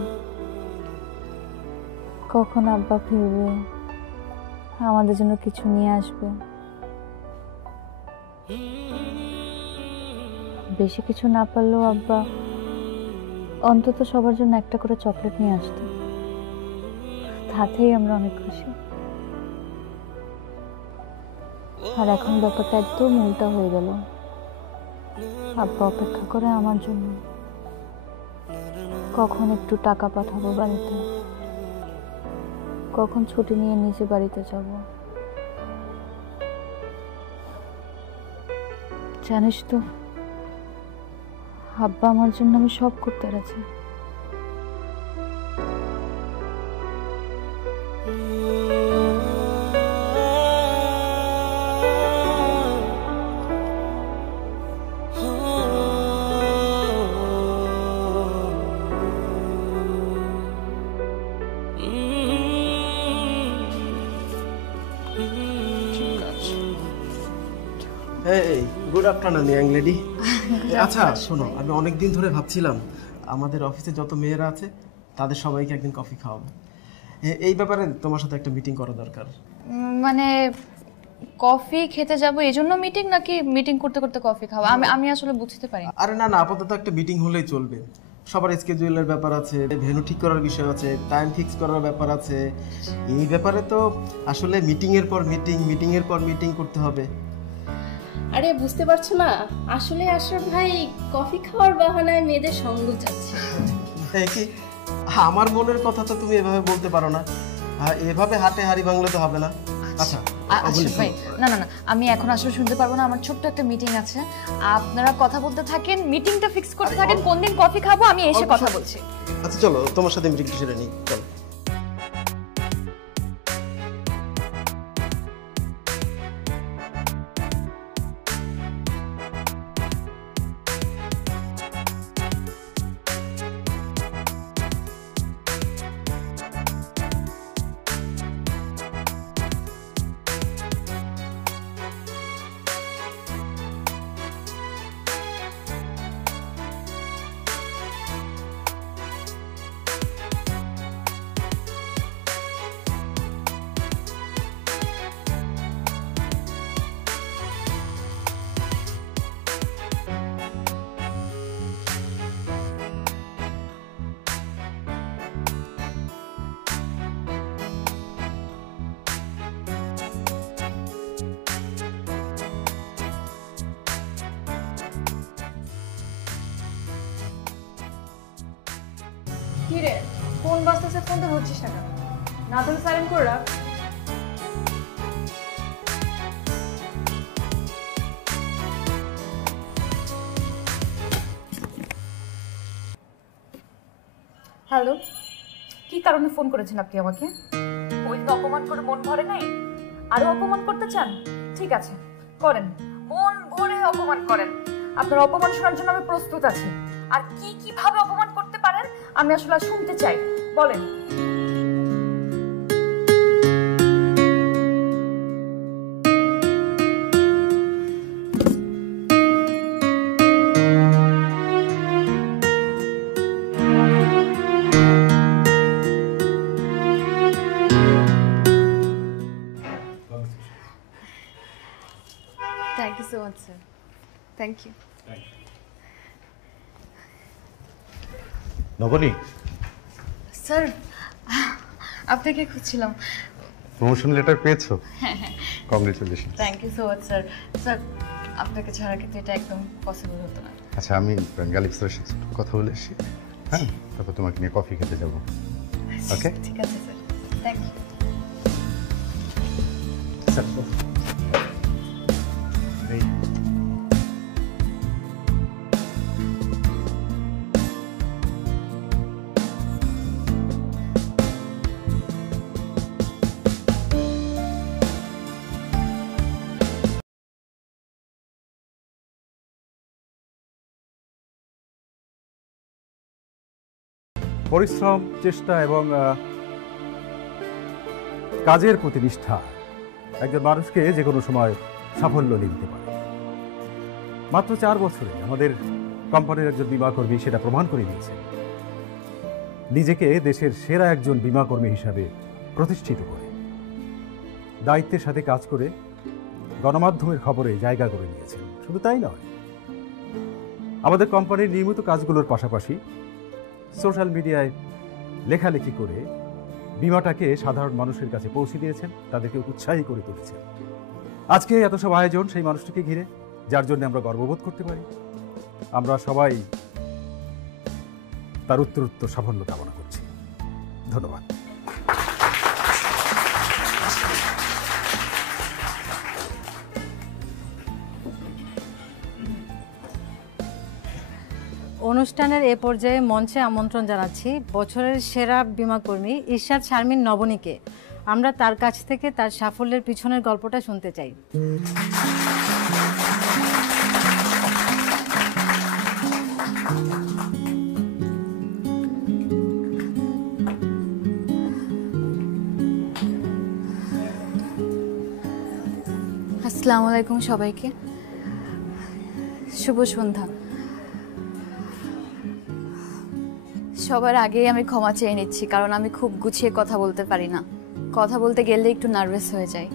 কখন আব্বা ফিরবে, আমাদের জন্য কিছু নিয়ে আসবে। বেশি কিছু না পারলেও আব্বা অন্তত সবার জন্য একটা করে চকলেট নিয়ে আসতো। তাতেই আমরা অনেক খুশি। আর এখন ব্যাপারটা একদম উল্টা হয়ে গেল। আব্বা অপেক্ষা করে আমার জন্য, কখন একটু টাকা পাঠাবো বাড়িতে, কখন ছুটি নিয়ে নিজে বাড়িতে যাব। জানিস তো, আব্বা আমার জন্য আমি সব করতে রাজি। এই গুড আফটারনুন ইয়াং লেডি। আচ্ছা শোনো, আমি অনেক দিন ধরে ভাবছিলাম আমাদের অফিসে যত মেয়েরা আছে তাদের সবাইকে একদিন কফি খাওয়াবো। এই ব্যাপারে তোমার সাথে একটা মিটিং করা দরকার। মানে কফি খেতে যাব এই জন্য মিটিং, নাকি মিটিং করতে করতে কফি খাওয়া? আমি আসলে বুঝতে পারি। আরে না না, আপাতত একটা মিটিং হলেই চলবে। সবার স্কেজুলের ব্যাপার আছে, ভেন্যু ঠিক করার বিষয় আছে, টাইম ফিক্স করার ব্যাপার আছে। এই ব্যাপারে তো আসলে মিটিংয়ের পর মিটিংয়ের পর মিটিং করতে হবে। আরে বুঝতে পারছো না, আসলে আশরাফ ভাই কফি খাওয়ার বাহানায় মেয়েদের সঙ্গ চাচ্ছে। কি আমার মনের কথা তো তুমি এভাবে বলতে পারো না, এভাবে হাটে হাড়ি ভাঙলে তো হবে না। আচ্ছা আশরাফ ভাই, না না না, আমি এখন আসলে শুনতে পারবো না, আমার ছোট্ট একটা মিটিং আছে। আপনারা কথা বলতে থাকেন, মিটিংটা ফিক্স করতে থাকেন, কোন দিন কফি খাবো আমি এসে কথা বলছি। আচ্ছা চলো, তোমার সাথে মিটিংটা সেরে নিই, চলো। কি রে, ফোন বাজতেছে, ফোন তো ধরছিস না কেন? না ধরে সাইলেন্ট করে রাখ। হ্যালো, কি কারণে ফোন করেছেন আপনি আমাকে? ওই তো অপমান করে মন ভরে নাই, আরো অপমান করতে চান? ঠিক আছে, করেন, মন ভরে অপমান করেন। আপনার অপমান শোনার জন্য আমি প্রস্তুত আছি। আর কি কিভাবে অপমান করতে পারেন আমি আসলে শুনতে চাই, বলেন। Much sir. Thank you. Nabani, sir আপনাকে খুঁজছিলাম। প্রমোশন লেটার পেয়েছো? হ্যাঁ হ্যাঁ, congratulation. Thank you so much sir. Sir আপনাকে ছাড়া কিন্তু এটা একদম পসিবল হতো না। আচ্ছা, আমি গালিব স্যারের সাথে কথা বলে এসেছি, হ্যাঁ, তারপর তোমাকে নিয়ে কফি খেতে যাবো। ওকে, ঠিক আছে স্যার, থ্যাংক ইউ। পরিশ্রম, চেষ্টা এবং কাজের প্রতি নিষ্ঠা একজন মানুষকে যে কোনো সময় সাফল্য নিয়ে দিতে পারে। মাত্র 4 বছরে আমাদের কোম্পানির একজন বীমা কর্মী সেটা প্রমাণ করে দিয়েছে, নিজেকে দেশের সেরা একজন বীমা কর্মী হিসাবে প্রতিষ্ঠিত করে, দায়িত্বের সাথে কাজ করে গণমাধ্যমের খবরে জায়গা করে নিয়েছেন। শুধু তাই নয়, আমাদের কোম্পানির নিয়মিত কাজগুলোর পাশাপাশি সোশ্যাল মিডিয়ায় লেখালেখি করে বীমাটাকে সাধারণ মানুষের কাছে পৌঁছে দিয়েছেন, তাদেরকে উৎসাহী করে তুলেছেন। আজকে এত সব আয়োজন সেই মানুষটিকে ঘিরে, যার জন্য আমরা গর্ববোধ করতে পারি। আমরা সবাই তার উত্তরোত্তর সাফল্য কামনা করছি। ধন্যবাদ। অনুষ্ঠানের এ পর্যায়ে মঞ্চে আমন্ত্রণ জানাচ্ছি বছরের সেরা বীমাকর্মী ইরশাদ শারমিন নবনীকে। আমরা তার কাছ থেকে তার সাফল্যের পিছনের গল্পটা শুনতে চাই। আসসালামু আলাইকুম সবাইকে, শুভ সন্ধ্যা। সবার আগেই আমি ক্ষমা চেয়ে নিচ্ছি, কারণ আমি খুব গুছিয়ে কথা বলতে পারি না। কথা বলতে গেলে একটু নার্ভাস হয়ে যাই,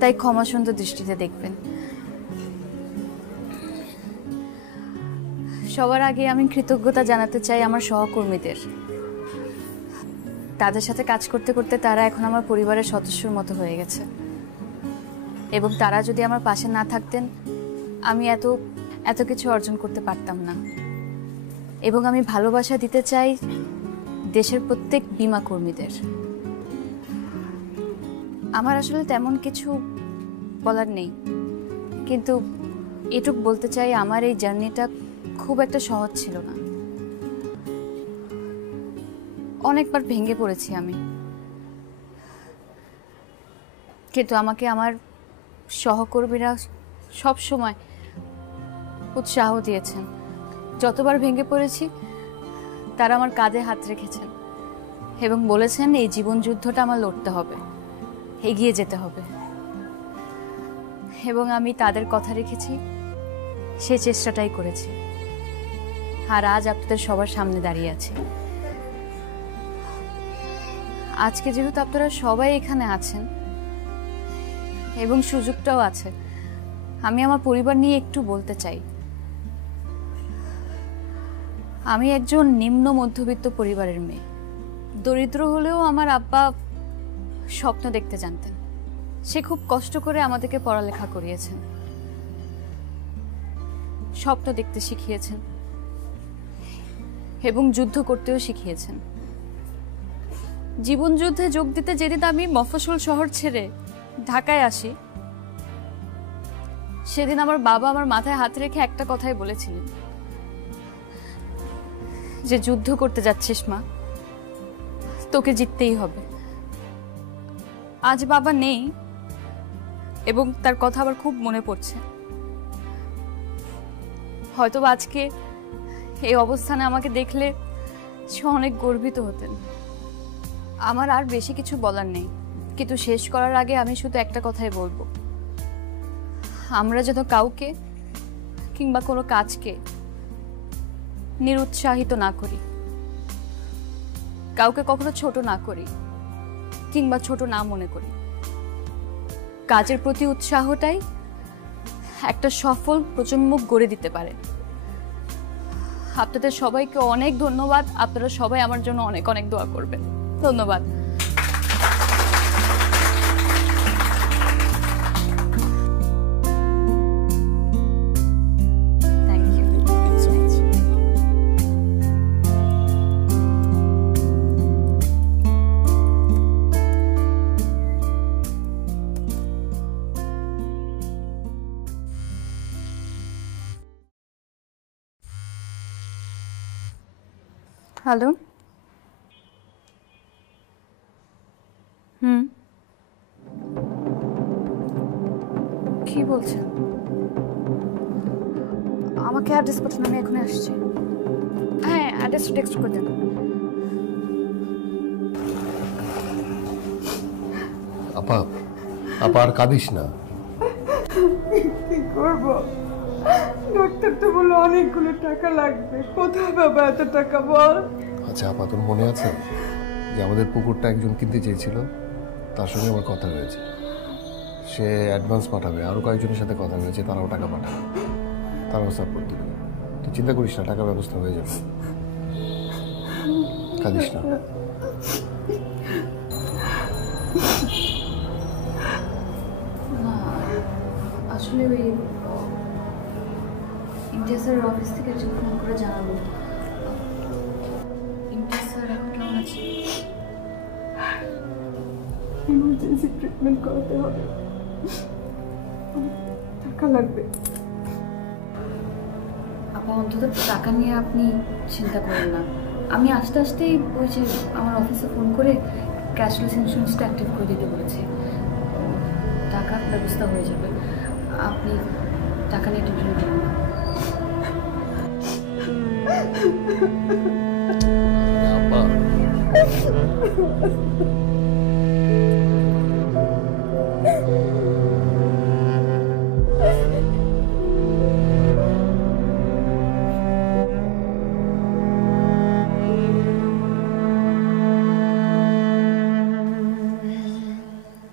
তাই ক্ষমা সুন্দর দৃষ্টিতে দেখবেন। সবার আগে আমি কৃতজ্ঞতা জানাতে চাই আমার সহকর্মীদের। তাদের সাথে কাজ করতে করতে তারা এখন আমার পরিবারের সদস্যর মতো হয়ে গেছে, এবং তারা যদি আমার পাশে না থাকতেন আমি এত কিছু অর্জন করতে পারতাম না। এবং আমি ভালোবাসা দিতে চাই দেশের প্রত্যেক বীমা কর্মীদের। আমার আসলে তেমন কিছু বলার নেই, কিন্তু এটুক বলতে চাই আমার এই জার্নিটা খুব একটা সহজ ছিল না। অনেকবার ভেঙে পড়েছি আমি, কিন্তু আমাকে আমার সহকর্মীরা সব সময় উৎসাহ দিয়েছেন। যতবার ভেঙে পড়েছি তারা আমার কাঁধে হাত রেখেছেন এবং বলেছেন এই জীবন যুদ্ধটা আমার লড়তে হবে, এগিয়ে যেতে হবে। এবং আমি তাদের কথা রেখেছি, সেই চেষ্টাটাই করেছি, আর আজ আপনাদের সবার সামনে দাঁড়িয়ে আছি। আজকে যেহেতু আপনারা সবাই এখানে আছেন এবং সুযোগটাও আছে, আমি আমার পরিবার নিয়ে একটু বলতে চাই। আমি একজন নিম্ন মধ্যবিত্ত পরিবারের মেয়ে। দরিদ্র হলেও আমার আব্বা স্বপ্ন দেখতে জানতেন। সে খুব কষ্ট করে আমাদেরকে পড়ালেখা করিয়েছেন, স্বপ্ন দেখতে শিখিয়েছেন এবং যুদ্ধ করতেও শিখিয়েছেন। জীবন যুদ্ধে যোগ দিতে যেদিন আমি মফস্বল শহর ছেড়ে ঢাকায় আসি, সেদিন আমার বাবা আমার মাথায় হাত রেখে একটা কথাই বলেছিলেন, যে যুদ্ধ করতে যাচ্ছিস মা, তোকে জিততেই হবে। আজ বাবা নেই এবং তার কথা আবার খুব মনে পড়ছে। হয়তো আজকে এই অবস্থানে আমাকে দেখলে সে অনেক গর্বিত হতেন। আমার আর বেশি কিছু বলার নেই, কিন্তু শেষ করার আগে আমি শুধু একটা কথাই বলবো, আমরা যেন কাউকে কিংবা কোনো কাজকে নিরুৎসাহিত না করি, কাউকে কখনো ছোট না করি কিংবা ছোট না মনে করি। কাজের প্রতি উৎসাহটাই একটা সফল প্রজন্ম গড়ে দিতে পারে। আপনাদের সবাইকে অনেক ধন্যবাদ। আপনারা সবাই আমার জন্য অনেক অনেক দোয়া করবেন। ধন্যবাদ। হ্যালো। কি বলছেন? আমাকে অ্যাড্রেস পাঠান, আমি এখনই আসছি। হ্যাঁ, অ্যাড্রেসটা টেক্সট করে দেন। আপা আপা আর কাঁদিস না। কি করবো? ডাক্তার তো বললো অনেকগুলো টাকা লাগবে, কোথায় পাবো এত টাকা বল? আচ্ছা আপা, তোর মনে আছে যে আমাদের পুকুরটা একজন কিনতে চেয়েছিল? তার সঙ্গে আমার কথা হয়েছে, সে অ্যাডভান্স পাঠাবে। আরও কয়েকজনের সাথে কথা হয়েছে, তারাও টাকা পাঠাবে, তারাও সাপোর্ট দেবে। তুই চিন্তা করিস না, টাকার ব্যবস্থা হয়ে যাবে। কাঁদিস না। আসলে ওই ইমতিয়াজ স্যারের অফিস থেকে একজন ফোন করে জানালো। ইমতিয়াজ স্যার এখন কেমন আছে? ইমার্জেন্সি ট্রিটমেন্ট করাতে হবে, টাকা লাগবে। আপা অন্তত টাকা নিয়ে আপনি চিন্তা করেন না। আমি আস্তে আস্তেই ওই যে আমার অফিসে ফোন করে ক্যাশলেস ইন্স্যুরেন্সটা অ্যাক্টিভ করে দিতে বলেছি, টাকার ব্যবস্থা হয়ে যাবে। আপনি টাকা নিয়ে টেনশন করবেন না।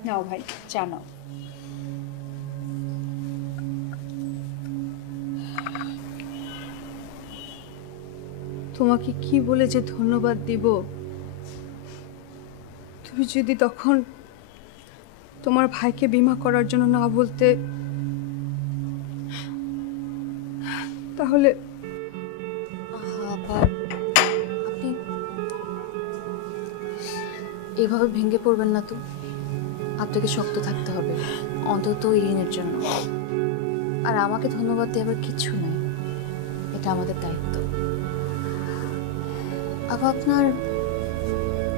নাও ভাই, চা নাও। তোমাকে কি বলে যে ধন্যবাদ দিব? তুমি যদি তখন তোমার ভাইকে বীমা করার জন্য না বলতে, তাহলে আপনি এভাবে ভেঙে পড়বেন না তো। আপনাকে শক্ত থাকতে হবে, অন্তত ইরিনের জন্য। আর আমাকে ধন্যবাদ দেওয়ার কিছু নেই, এটা আমাদের দায়িত্ব। আবার আপনার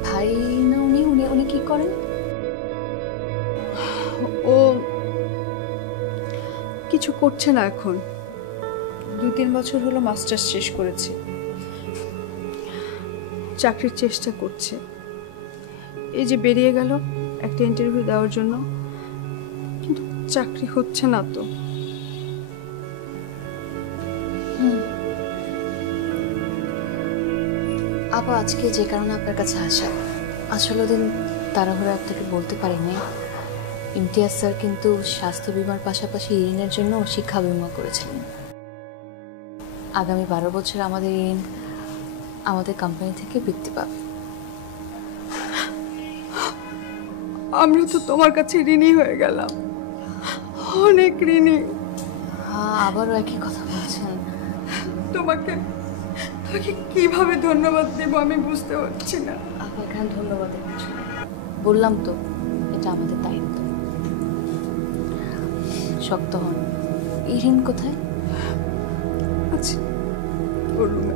ভাই না উনি উনি উনি কি করেন? ও কিছু করছে না এখন, 2-3 বছর হলো মাস্টার্স শেষ করেছে, চাকরির চেষ্টা করছে। এই যে বেরিয়ে গেল একটা ইন্টারভিউ দেওয়ার জন্য, কিন্তু চাকরি হচ্ছে না তো। আপা আজকে যে কারণে আপনার কাছে আসা, আসলে দিন তাড়াহুড়ো আপনাকে বলতে পারিনি। ইমতিয়াজ স্যার কিন্তু স্বাস্থ্য বীমার পাশাপাশি ইরিনের জন্য শিক্ষা বীমা করেছিলেন। আগামী 12 বছর আমাদের ইরিন আমাদের কোম্পানি থেকে বৃত্তি পাবে। আমরা তো তোমার কাছে ঋণী হয়ে গেলাম, অনেক ঋণী। হ্যাঁ, আবারও একই কথা বলছেন। তোমাকে কিভাবে ধন্যবাদ দেব আমি বুঝতে পারছি না। আপা এখানে ধন্যবাদের কিছু নেই, বললাম তো এটা আমাদের দায়িত্ব। শক্ত হন। ইরিন কোথায়? আচ্ছা, ওর রুমে।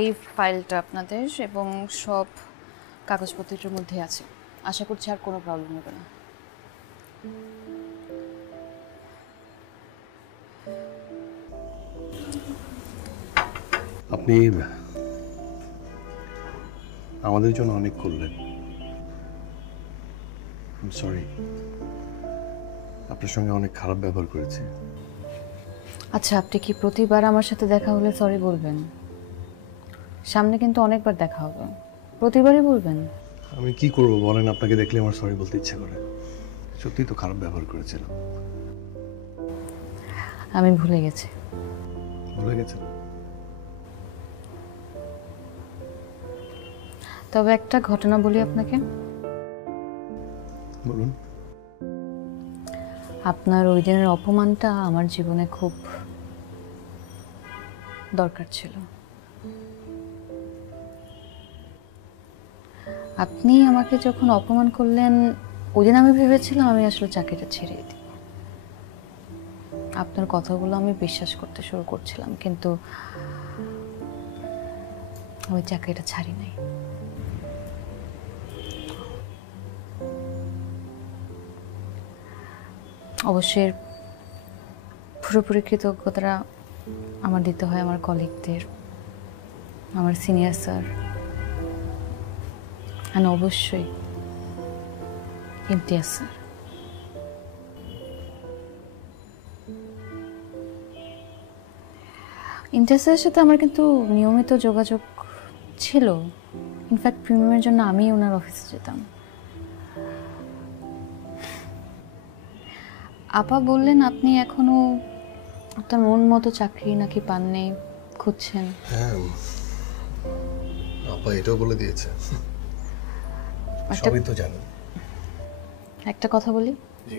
এই ফাইলটা আপনাদের এবং সব কাগজপত্রের মধ্যে আছে। আশা করছি আর কোনো প্রবলেম হবে না। আপনি আমাদের জন্য অনেক করলেন। সরি, আপনার সঙ্গে অনেক খারাপ ব্যবহার করেছি। আচ্ছা, আপনি কি প্রতিবার আমার সাথে দেখা হলে সরি বলবেন? সামনে কিন্তু অনেকবার দেখা হবে, প্রতিবারই বলবেন? আমি কি করব বলেন, আপনাকে দেখলে আমার সরি বলতে ইচ্ছে করে। সত্যি তো খারাপ ব্যবহার করেছিলাম। আমি ভুলে গেছি। ভুলে গেছেন? তবে একটা ঘটনা বলি আপনাকে। বলুন। আপনার ওই দিনের অপমানটা আমার জীবনে খুব দরকার ছিল। আপনি আমাকে যখন অপমান করলেন, ওই দিন আমি ভেবেছিলাম আমি আসলে চাকরিটা ছেড়ে দিই। আপনার কথাগুলো আমি বিশ্বাস করতে শুরু করছিলাম, কিন্তু আমি চাকরিটা ছাড়ি নাই। অবশ্যই পুরোপুরি কৃতজ্ঞতাটা আমার দিতে হয় আমার কলিগদের, আমার সিনিয়র স্যার, আর অবশ্যই ইমতিয়াজ স্যার। ইমতিয়াজ স্যারের সাথে আমার কিন্তু নিয়মিত যোগাযোগ ছিল। ইনফ্যাক্ট প্রিমিয়ামের জন্য আমি ওনার অফিসে যেতাম। আপা বললেন আপনি এখনো আপনার মন মতো চাকরি নাকি পাননি, খুঁজছেন। হ্যাঁ, আপা এটাও বলে দিয়েছে। সবই তো জানেন। একটা কথা বলি, জি।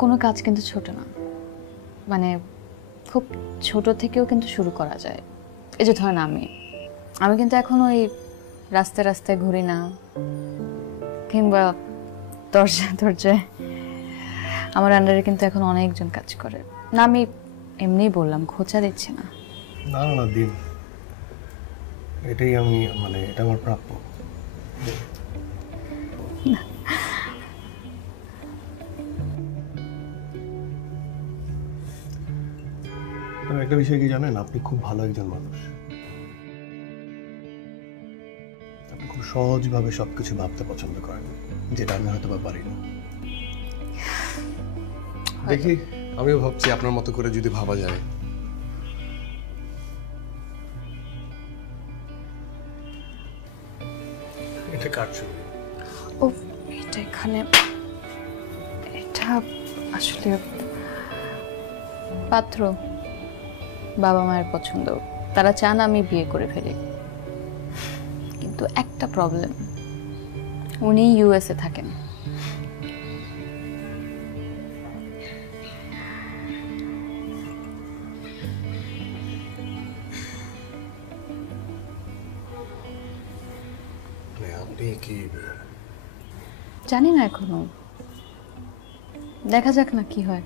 কোনো কাজ কিন্তু ছোট না, মানে খুব ছোট থেকেও কিন্তু শুরু করা যায়। এই যে ধরেন আমি কিন্তু এখন ওই রাস্তায় রাস্তায় ঘুরি না, কিংবা দরজায় আমার আন্ডারে কিন্তু এখন অনেকজন কাজ করে না। আমি এমনিই বললাম, খোঁচা দিচ্ছি না। না না দিন, এটাই আমি মানে এটা আমার প্রাপ্য। একটা বিষয় কি জানেন, আপনি খুব ভালো একজন মানুষ। আপনি খুব সহজভাবে সবকিছু ভাবতে পছন্দ করেন, যেটা আমি হয়তো বা পারি না। দেখি, আমিও ভাবছি আপনার মতো করে যদি ভাবা যায়। এটা কার ছবি? ও, এটা এখানে, এটা আসলে পাত্র, বাবা মায়ের পছন্দ। তারা চান আমি বিয়ে করে ফেলি, কিন্তু একটা প্রবলেম, উনি ইউএসএ থাকেন। আপনি কি? জানি না এখনো, দেখা যাক না কি হয়।